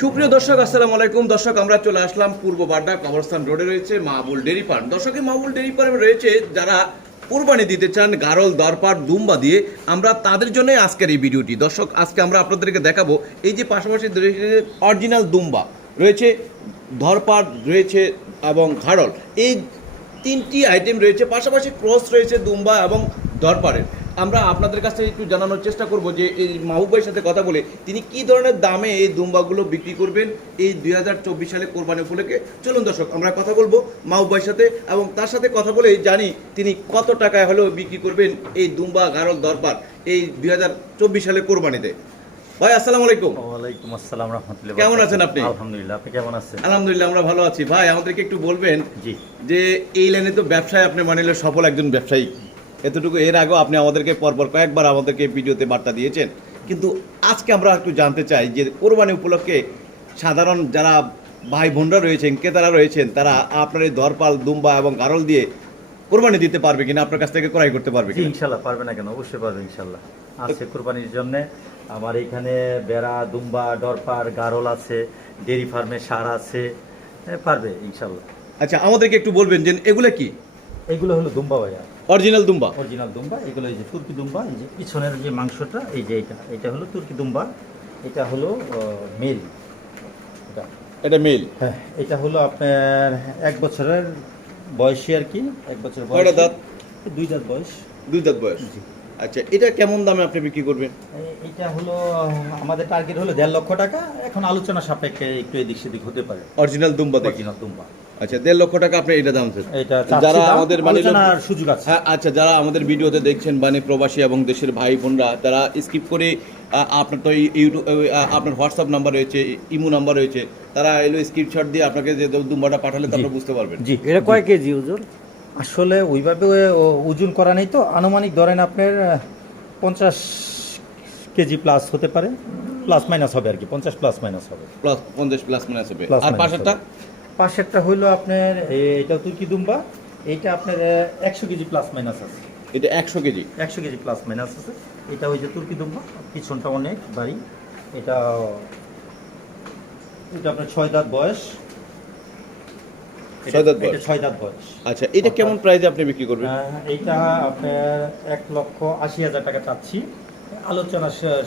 সুপ্রিয় দর্শক আসসালামু আলাইকুম দর্শক আমরা চলে আসলাম পূর্ব বাড্ডা কবরস্থান রোডে রয়েছে মাহবুল ডেরি ফার্ম দর্শক এই মাহবুল ডেরি ফার্মে রয়েছে যারা কোরবানি দিতে চান গারল দরপার দুম্বা দিয়ে আমরা তাদের জন্যই আজকের এই ভিডিওটি দর্শক আজকে আমরা আপনাদেরকে দেখাবো এই যে পাশাপাশি অরিজিনাল দুম্বা রয়েছে ধরপার রয়েছে এবং ঘাড়ল এই তিনটি আইটেম রয়েছে পাশাপাশি ক্রস রয়েছে দুম্বা এবং দরপারের আমরা আপনাদের কাছে একটু জানানোর চেষ্টা করব যে এই মাহবুব সাথে কথা বলে তিনি কি ধরনের দামে এই দুম্বাগুলো বিক্রি করবেন এই দুই হাজার চব্বিশ সালে কোরবানি উপলক্ষে চলুন দর্শক আমরা কথা বলবো মাহবুব সাথে এবং তার সাথে কথা বলে জানি তিনি কত টাকায় হলেও বিক্রি করবেন এই দুম্বা গারল দরবার এই দুই হাজার চব্বিশ সালে কোরবানিতে ভাই আসসালামু আলাইকুম ওয়ালাইকুম আসসালাম রহমতুল্লাহ কেমন আছেন আপনি আলহামদুলিল্লাহ আপনি কেমন আছেন আলহামদুলিল্লাহ আমরা ভালো আছি ভাই আমাদেরকে একটু বলবেন জি যে এই লাইনে তো ব্যবসায় আপনি মানে সফল একজন ব্যবসায়ী এতটুকু এর আগেও আপনি আমাদেরকে পরপর কয়েকবার আমাদেরকে ভিডিওতে বার্তা দিয়েছেন কিন্তু আজকে আমরা একটু জানতে চাই যে কোরবানি উপলক্ষে সাধারণ যারা ভাই বোনরা রয়েছেন ক্রেতারা রয়েছেন তারা আপনার এই দরপাল দুম্বা এবং গারল দিয়ে কোরবানি দিতে পারবে কিনা আপনার কাছ থেকে ক্রয় করতে পারবে ইনশাল্লাহ পারবে না কেন অবশ্যই পারবে ইনশাল্লাহ আজকে কোরবানির জন্য আমার এখানে বেড়া দুম্বা ডরপার গারল আছে ডেরি ফার্মে সার আছে হ্যাঁ, পারবে ইনশাল্লাহ আচ্ছা আমাদেরকে একটু বলবেন যে এগুলো কি এগুলো হলো দুম্বা ভাইয়া অরিজিনাল দুম্বা অরিজিনাল দুম্বা এগুলো এই যে তুর্কি দুম্বা এই যে পিছনের যে মাংসটা এই যে এটা এটা হলো তুর্কি দুম্বা এটা হলো মেল এটা এটা মেল হ্যাঁ এটা হলো আপনার এক বছরের বয়সী আর কি এক বছর বয়স কয়টা দাঁত দুই দাঁত বয়স দুই দাঁত বয়স আচ্ছা এটা কেমন দামে আপনি বিক্রি করবেন এটা হলো আমাদের টার্গেট হলো দেড় লক্ষ টাকা এখন আলোচনা সাপেক্ষে একটু এদিক সেদিক হতে পারে অরিজিনাল দুম্বা অরিজিনাল দুম্বা আচ্ছা দেড় লক্ষ টাকা আপনি এটা দাম যারা আমাদের মানে আচ্ছা যারা আমাদের ভিডিওতে দেখছেন মানে প্রবাসী এবং দেশের ভাই বোনরা তারা স্কিপ করে আপনার তো ইউটিউব আপনার হোয়াটসঅ্যাপ নাম্বার রয়েছে ইমো নাম্বার রয়েছে তারা এলো স্ক্রিনশট দিয়ে আপনাকে যে দুম্বাটা পাঠালে তো বুঝতে পারবেন জি এটা কয় কেজি ওজন আসলে ওইভাবে ওজন করা নেই তো আনুমানিক ধরেন আপনার পঞ্চাশ কেজি প্লাস হতে পারে প্লাস মাইনাস হবে আর কি পঞ্চাশ প্লাস মাইনাস হবে প্লাস পঞ্চাশ প্লাস মাইনাস হবে আর পাঁচ পাশেরটা পাশেরটা হইলো আপনার এটা তুর্কি দুম্বা এটা আপনার একশো কেজি প্লাস মাইনাস আছে এটা একশো কেজি একশো কেজি প্লাস মাইনাস আছে এটা ওই যে তুর্কি দুম্বা পিছনটা অনেক বাড়ি এটা এটা আপনার ছয় দাঁত বয়স আলোচনার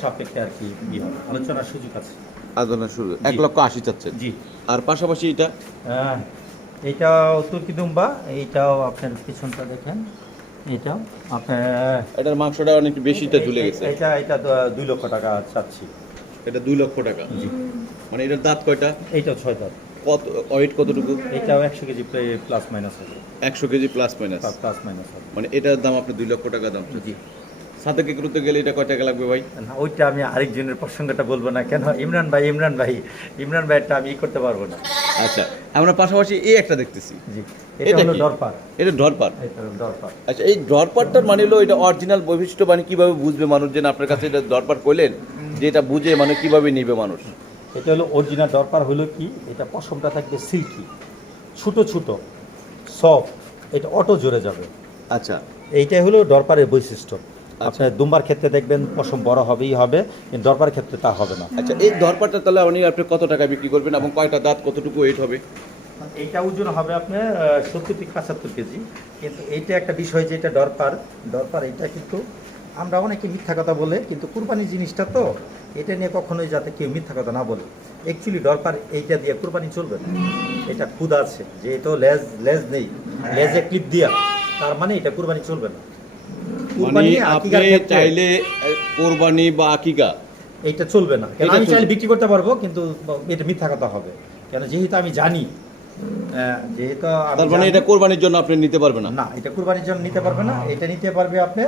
সাপেক্ষে আর কি আলোচনার সুযোগ আছে আলোচনা শুরু এক লক্ষ আশি চাচ্ছেন জি আর পাশাপাশি এটা হ্যাঁ, এটাও তুর্কি দুম্বা এইটাও আপনার পিছনটা দেখেন এটাও আপনার এটার মাংসটা অনেক বেশিটা ঝুলে গেছে এটা এটা দুই লক্ষ টাকা চাচ্ছি এটা দুই লক্ষ টাকা জি মানে এটার দাঁত কয়টা এইটাও ছয় দাঁত কত ওয়েট কতটুকু এটাও একশো কেজি প্লাস মাইনাস হবে একশো KG plus minus plus minus মানে এটার দাম আপনার দুই লক্ষ টাকা দাম জি সাদেকে করতে গেলে এটা কয় লাগবে ভাই না ওইটা আমি আরেকজনের প্রসঙ্গটা বলবো না কেন ইমরান ভাই ইমরান ভাই ইমরান ভাইটা আমি করতে পারবো না আচ্ছা আমরা পাশাপাশি এই একটা দেখতেছি জি এটা হলো ডরপার এটা ডরপার এটা আচ্ছা এই ডরপারটার মানে হলো এটা অরিজিনাল বৈশিষ্ট্য মানে কিভাবে বুঝবে মানুষ যে আপনার কাছে এটা ডরপার করলেন যে এটা বুঝে মানে কিভাবে নিবে মানুষ এটা হলো অরিজিনাল ডরপার হলো কি এটা পশমটা থাকবে সিল্কি ছোটো ছোটো সফট এটা অটো জোরে যাবে আচ্ছা এইটাই হলো ডরপারের বৈশিষ্ট্য আচ্ছা দুম্বার ক্ষেত্রে দেখবেন পশম বড় হবেই হবে কিন্তু দরবার ক্ষেত্রে তা হবে না আচ্ছা এই দরবারটা তাহলে আপনি আপনি কত টাকা বিক্রি করবেন এবং কয়টা দাঁত কতটুকু ওয়েট হবে এইটা ওজন হবে আপনার সত্তর থেকে পঁচাত্তর কেজি কিন্তু এইটা একটা বিষয় যে এটা দরপার দরপার এইটা কিন্তু আমরা অনেকে মিথ্যা কথা বলে কিন্তু কুরবানি জিনিসটা তো এটা নিয়ে কখনোই যাতে কেউ মিথ্যা কথা না বলে অ্যাকচুয়ালি দরকার এইটা দিয়ে কুরবানি চলবে না এটা খুদ আছে যে এটাও লেজ লেজ নেই হ্যাঁ। লেজে ক্লিপ দিয়া তার মানে এটা কুরবানি চলবে না কোরবানির মানে মানে জন্য আপনি নিতে না না এটা কোরবানির জন্য নিতে পারবে না এটা নিতে পারবে আপনি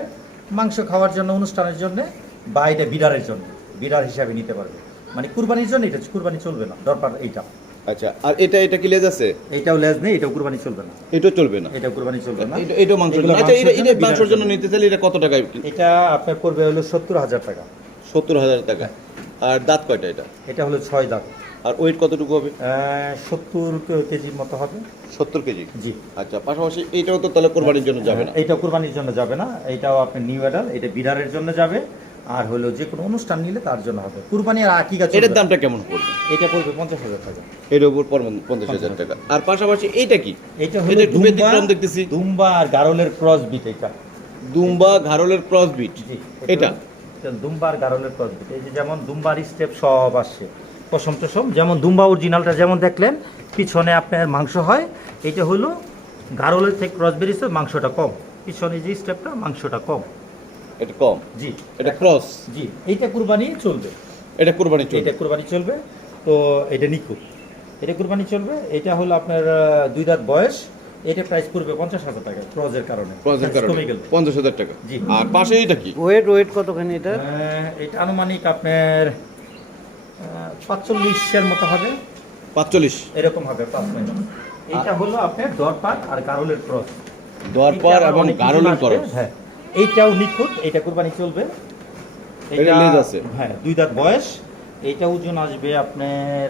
মাংস খাওয়ার জন্য অনুষ্ঠানের জন্য বা এটা বিড়ারের জন্য বিড়ার হিসাবে নিতে পারবে মানে কুরবানির জন্য এটা কুরবানি চলবে না দরকার এইটা আচ্ছা আর এটা এটা কি লেজ আছে এটাও লেজ নেই এটা কুরবানি চলবে না এটাও চলবে না এটা কুরবানি চলবে না এটা মাংস আচ্ছা এটা এটা মাংসের জন্য নিতে চাইলে এটা কত টাকা এটা আপনার পড়বে হলো সত্তর হাজার টাকা সত্তর হাজার টাকা আর দাঁত কয়টা এটা এটা হলো ছয় দাঁত আর ওয়েট কতটুকু হবে সত্তর কেজির মতো হবে সত্তর কেজি জি আচ্ছা পাশাপাশি এটাও তো তাহলে কোরবানির জন্য যাবে না হ্যাঁ, এটা কুরবানির জন্য যাবে না এটাও আপনি নিউ অ্যাডাল এটা বিরারের জন্য যাবে আর হলো যে কোনো অনুষ্ঠান নিলে তার জন্য হবে কুরবানি আর আকিকা এর দামটা কেমন পড়বে এটা পড়বে পঞ্চাশ হাজার টাকা এর উপর পঞ্চাশ হাজার টাকা আর পাশাপাশি এইটা কি এটা হলো দুম্বা দেখতেছি দুম্বা আর গারলের ক্রস বিট এটা দুম্বা গারলের ক্রস বিট এটা দুম্বার গারলের ক্রস বিট এই যে যেমন দুম্বার স্টেপ সব আসছে পশম টসম যেমন দুম্বা অরিজিনালটা যেমন দেখলেন পিছনে আপনার মাংস হয় এটা হলো গারলের থেকে ক্রস বেরিয়েছে মাংসটা কম পিছনে যে স্টেপটা মাংসটা কম এটা কম জি এটা ক্রস জি এইটা কুরবানি চলবে এটা কুরবানি চলবে এটা কুরবানি চলবে তো এটা নিকু এটা কুরবানি চলবে এটা হলো আপনার দুই দাঁত বয়স এটা প্রাইস পড়বে পঞ্চাশ হাজার টাকা ক্রসের কারণে ক্রজের কারণে কমে গেল পঞ্চাশ হাজার টাকা জি আর পাশে এটা কি ওয়েট ওয়েট কতখানি এটা এটা আনুমানিক আপনার পাঁচচল্লিশের মতো হবে পাঁচচল্লিশ এরকম হবে পাঁচ মাইনাস এটা হলো আপনার দরপাত আর গারলের ক্রস দরপার এবং গারলের ক্রস হ্যাঁ এইটাও নিখুঁত এটা কোরবানি চলবে হ্যাঁ দুই দাঁত বয়স এটা ওজন আসবে আপনার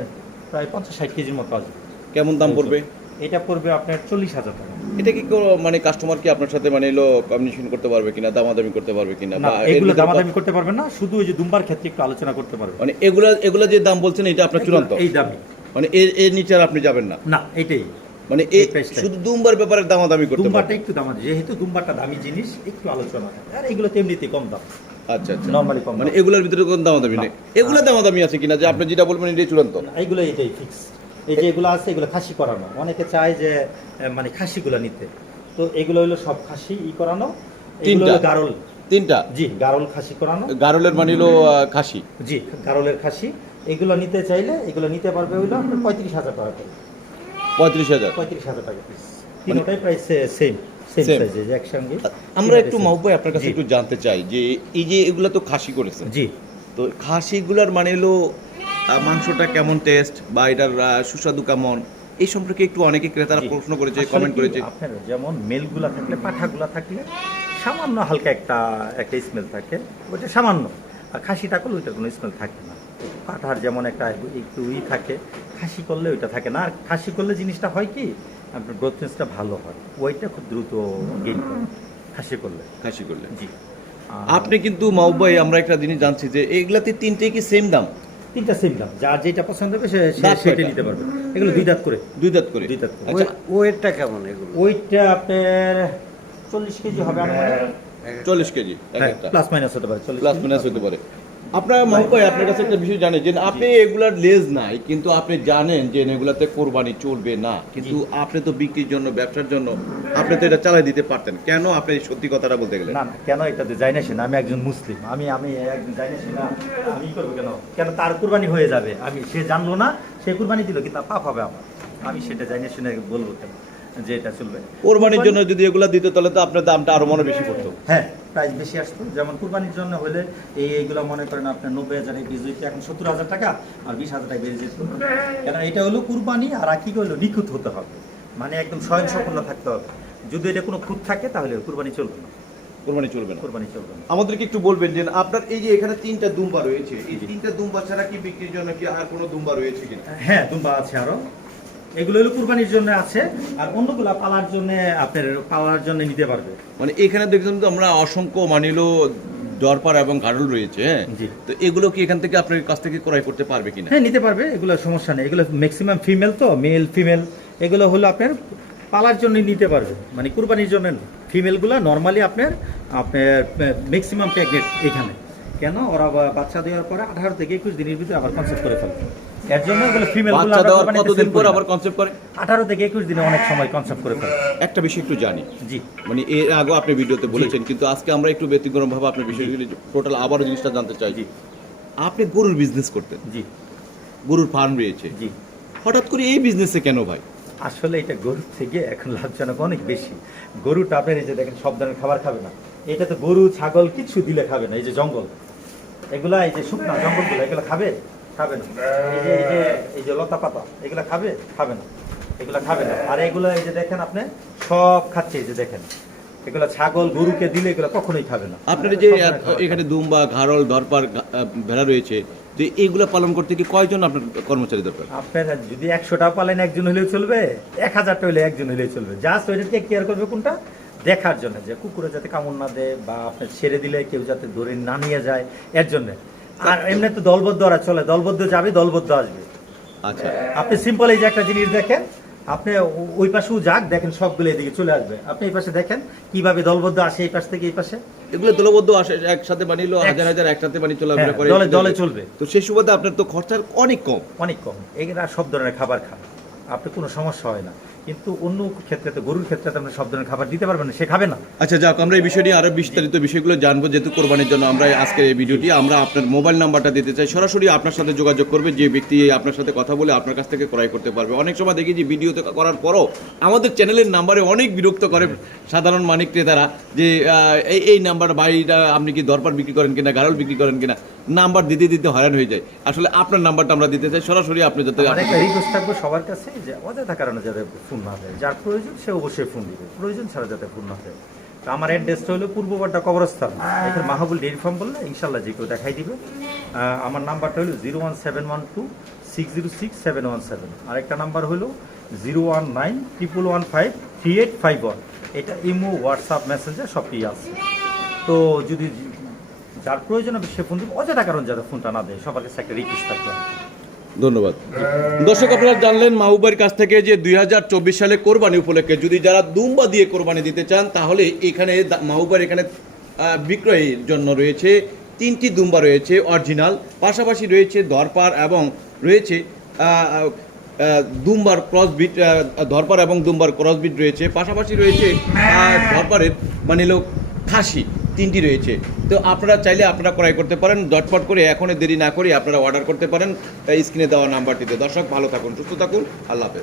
প্রায় পঞ্চাশ ষাট কেজির মতো আসবে কেমন দাম পড়বে এটা পড়বে আপনার চল্লিশ হাজার টাকা এটা কি মানে কাস্টমার কি আপনার সাথে মানে এলো কমিউনিকেশন করতে পারবে কিনা দামাদামি করতে পারবে কিনা না এগুলো দামাদামি করতে পারবে না শুধু ওই যে দুম্বার ক্ষেত্রে একটু আলোচনা করতে পারবে মানে এগুলা এগুলা যে দাম বলছেন এটা আপনার চূড়ান্ত এই দামি মানে এর এর নিচে আপনি যাবেন না না এটাই মানে এই শুধু দুম্বার ব্যাপারে করতে দুম্বারটা একটু যেহেতু দুম্বারটা দামি জিনিস একটু আলোচনা আর এগুলো তো এমনিতেই কম দাম আচ্ছা আচ্ছা নরমালি কম মানে এগুলোর ভিতরে নেই এগুলো আছে কিনা যে আপনি যেটা বলবেন এটাই চূড়ান্ত এগুলো এটাই ফিক্স এই যে এগুলো আছে এগুলো খাসি করানো অনেকে চায় যে মানে খাসিগুলো নিতে তো এগুলো হলো সব খাসি ই করানো তিনটা গারল তিনটা জি গারল খাসি করানো গারলের মানে হলো খাসি জি গারলের খাসি এগুলো নিতে চাইলে এগুলো নিতে পারবে হইলো পঁয়ত্রিশ হাজার টাকা করে পঁয়ত্রিশ হাজার পঁয়ত্রিশ হাজার টাকা পিস তিনটাই প্রাইস সেম আমরা একটু আপনার কাছে একটু জানতে চাই যে এই যে এগুলো তো খাসি করেছে জি তো খাসিগুলার মানে হলো মাংসটা কেমন টেস্ট বা এটার সুস্বাদু কেমন এই সম্পর্কে একটু অনেকে ক্রেতারা প্রশ্ন করেছে কমেন্ট করেছে যেমন মেলগুলা থাকলে পাঠাগুলা থাকলে সামান্য হালকা একটা একটা স্মেল থাকে ওইটা সামান্য আর খাসিটা করলে ওইটার কোনো স্মেল থাকে না পাঠার যেমন একটা একটু ই থাকে খাসি করলে ওইটা থাকে না আর খাসি করলে জিনিসটা হয় কি আপনার গ্রোথনেসটা ভালো হয় ওইটা খুব দ্রুত গেইন করে খাসি করলে খাসি করলে জি আপনি কিন্তু মাউবাই আমরা একটা জিনিস জানছি যে এইগুলাতে তিনটে কি সেম দাম তিনটা সেম দাম যার যেটা পছন্দ হবে সে সেটা নিতে পারবে এগুলো দুই দাঁত করে দুই দাঁত করে দুই দাঁত করে আচ্ছা ওয়েটটা কেমন এগুলো ওয়েটটা আপনার চল্লিশ কেজি হবে আমার চল্লিশ কেজি প্লাস হ্যাঁ, মাইনাস হতে পারে প্লাস মাইনাস হতে পারে আপনার মনে মহকয় আপনার কাছে একটা বিষয় জানেন যে আপনি এগুলার লেজ নাই কিন্তু আপনি জানেন যে এগুলাতে কোরবানি চলবে না কিন্তু আপনি তো বিক্রির জন্য ব্যবসার জন্য আপনি তো এটা চালাই দিতে পারতেন কেন আপনি সত্যি কথাটা বলতে গেলেন না কেন এটা যাই না আমি একজন মুসলিম আমি আমি একজন যাই না আমি করবো কেন কেন তার কোরবানি হয়ে যাবে আমি সে জানলো না সে কোরবানি দিল কিন্তু পাপ হবে আমার আমি সেটা যাই না শুনে বলবো কেন যে চলবে কোরবানির জন্য যদি এগুলো তাহলে তো আপনার দামটা আরো মনে বেশি পড়তো হ্যাঁ প্রাইস বেশি আসতো যেমন জন্য হলে এই এইগুলো মনে করেন আপনার নব্বই হাজার এখন সত্তর হাজার টাকা আর বিশ হাজার টাকা বেড়ে যেত কেন এটা হলো আর হলো নিখুঁত হতে হবে মানে একদম থাকতে হবে যদি এটা কোনো খুঁত থাকে তাহলে কোরবানি চলবে না কোরবানি চলবে না কোরবানি চলবে না আমাদেরকে একটু বলবেন যে আপনার এই যে এখানে তিনটা দুম্বা রয়েছে এই তিনটা দুম্বা ছাড়া কি বিক্রির জন্য কি আর কোনো দুম্বা রয়েছে কিনা হ্যাঁ দুম্বা আছে আরো এগুলো হলো কুরবানির জন্য আছে আর অন্যগুলা পালার জন্য আপনার পালার জন্য নিতে পারবে মানে এখানে দেখলাম তো আমরা অসংখ্য মানিলো দরপার এবং ঘাড়ল রয়েছে হ্যাঁ? তো এগুলো কি এখান থেকে আপনার কাছ থেকে ক্রয় করতে পারবে কিনা হ্যাঁ নিতে পারবে এগুলো সমস্যা নেই এগুলো ম্যাক্সিমাম ফিমেল তো মেল ফিমেল এগুলো হলো আপনার পালার জন্য নিতে পারবে মানে কুরবানির জন্য ফিমেলগুলো নর্মালি আপনার আপনার ম্যাক্সিমাম প্যাকেট এখানে কেন ওরা বাচ্চা দেওয়ার পরে আঠারো থেকে একুশ দিনের ভিতরে আবার কনসেপ্ট করে ফেলবে এর জন্য পর আবার কনসেপ্ট করে থেকে দিনে অনেক সময় কনসেপ্ট করে একটা বিষয় একটু জানি জি মানে এর আপনি ভিডিওতে বলেছেন কিন্তু আজকে আমরা একটু আপনার টোটাল আবারও জিনিসটা জানতে চাই জি আপনি গরুর বিজনেস করতেন জি গরুর ফার্ম রয়েছে জি হঠাৎ করে এই বিজনেসে কেন ভাই আসলে এটা গরুর থেকে এখন লাভজনক অনেক বেশি গরুটা আপনার এই যে দেখেন সব ধরনের খাবার খাবে না এটা তো গরু ছাগল কিছু দিলে খাবে না এই যে জঙ্গল এগুলা এই যে শুকনা জঙ্গলগুলো এগুলো খাবে খাবে না এই যে এই যে এই যে লতা পাতা এগুলা খাবে খাবে না এগুলা খাবে না আর এগুলা এই যে দেখেন আপনি সব খাচ্ছে এই যে দেখেন এগুলা ছাগল গরুকে দিলে এগুলো কখনোই খাবে না আপনার যে এখানে দুম্বা ঘাড়ল দরপার ভেড়া রয়েছে যে এইগুলো পালন করতে কি কয়জন আপনার কর্মচারী দরকার আপনার যদি একশোটা পালেন একজন হলেও চলবে এক হাজারটা হলে একজন হলেও চলবে যা শরীরকে কেয়ার করবে কোনটা দেখার জন্য যে কুকুরে যাতে কামড় না দেয় বা আপনার ছেড়ে দিলে কেউ যাতে ধরে না নিয়ে যায় এর জন্যে আর এমনি তো দলবদ্ধ ওরা চলে দলবদ্ধ যাবে দলবদ্ধ আসবে আচ্ছা আপনি সিম্পল এই যে একটা জিনিস দেখেন আপনি ওই পাশেও যাক দেখেন সবগুলো এদিকে চলে আসবে আপনি এই পাশে দেখেন কিভাবে দলবদ্ধ আসে এই পাশ থেকে এই পাশে এগুলো দলবদ্ধ আসে একসাথে বানিলো হাজার হাজার একসাথে বানিয়ে চলাফেরা হ্যাঁ, দলে দলে চলবে তো সেই সুবাদে আপনার তো খরচা অনেক কম অনেক কম এগুলো সব ধরনের খাবার খান আপনি কোনো সমস্যা হয় না কিন্তু অন্য ক্ষেত্রে তো গরুর ক্ষেত্রে তো আমরা সব ধরনের খাবার দিতে পারবেন না সে খাবে না আচ্ছা যাক আমরা এই নিয়ে আরো বিস্তারিত বিষয়গুলো জানবো যেহেতু কোরবানির জন্য আমরা আজকের এই ভিডিওটি আমরা আপনার মোবাইল নাম্বারটা দিতে চাই সরাসরি আপনার সাথে যোগাযোগ করবে যে ব্যক্তি আপনার সাথে কথা বলে আপনার কাছ থেকে ক্রয় করতে পারবে অনেক সময় দেখি যে ভিডিওতে করার পরও আমাদের চ্যানেলের নাম্বারে অনেক বিরক্ত করে সাধারণ মানিক ক্রেতারা যে এই এই নাম্বার বাড়িটা আপনি কি দরবার বিক্রি করেন কিনা গাড়ল বিক্রি করেন কিনা নাম্বার দিতে দিতে হয়রান হয়ে যায় আসলে আপনার নাম্বারটা আমরা দিতে চাই সরাসরি আপনি যাতে সবার কাছে যে অযথা কারণে যাতে ফোন না দেয় যার প্রয়োজন সে অবশ্যই ফোন দিবে প্রয়োজন ছাড়া যাতে ফোন না দেয় তো আমার অ্যাড্রেসটা হলো পূর্ব পূর্বপাড্ডা কবরস্থান এখানে মাহবুল ডেইরি ফার্ম বললে ইনশাল্লাহ যে কেউ দেখাই দিবে আমার নাম্বারটা হলো zero one seven one two six zero six seven one seven আরেকটা নাম্বার হলো zero one nine triple one five three eight five one এটা ইমো হোয়াটসঅ্যাপ মেসেঞ্জার সবই আছে তো যদি যার প্রয়োজন হবে সে ফোন দেবে অযথা কারণ যাতে ফোনটা না দেয় সবাইকে কাছে একটা রিকোয়েস্ট থাকবে ধন্যবাদ দর্শক আপনারা জানলেন মাহবুবের কাছ থেকে যে দুই সালে কোরবানি উপলক্ষে যদি যারা দুম্বা দিয়ে কোরবানি দিতে চান তাহলে এখানে মাহবুবের এখানে বিক্রয়ের জন্য রয়েছে তিনটি দুম্বা রয়েছে অরিজিনাল পাশাপাশি রয়েছে দরপার এবং রয়েছে দুম্বার ক্রসবিট ধরপার এবং দুম্বার ক্রসবিট রয়েছে পাশাপাশি রয়েছে ধরপারের মানে লোক খাসি তিনটি রয়েছে তো আপনারা চাইলে আপনারা ক্রয় করতে পারেন দটপট করে এখনই দেরি না করে আপনারা অর্ডার করতে পারেন স্ক্রিনে দেওয়া নাম্বারটিতে দর্শক ভালো থাকুন সুস্থ থাকুন আল্লাহ হাফেজ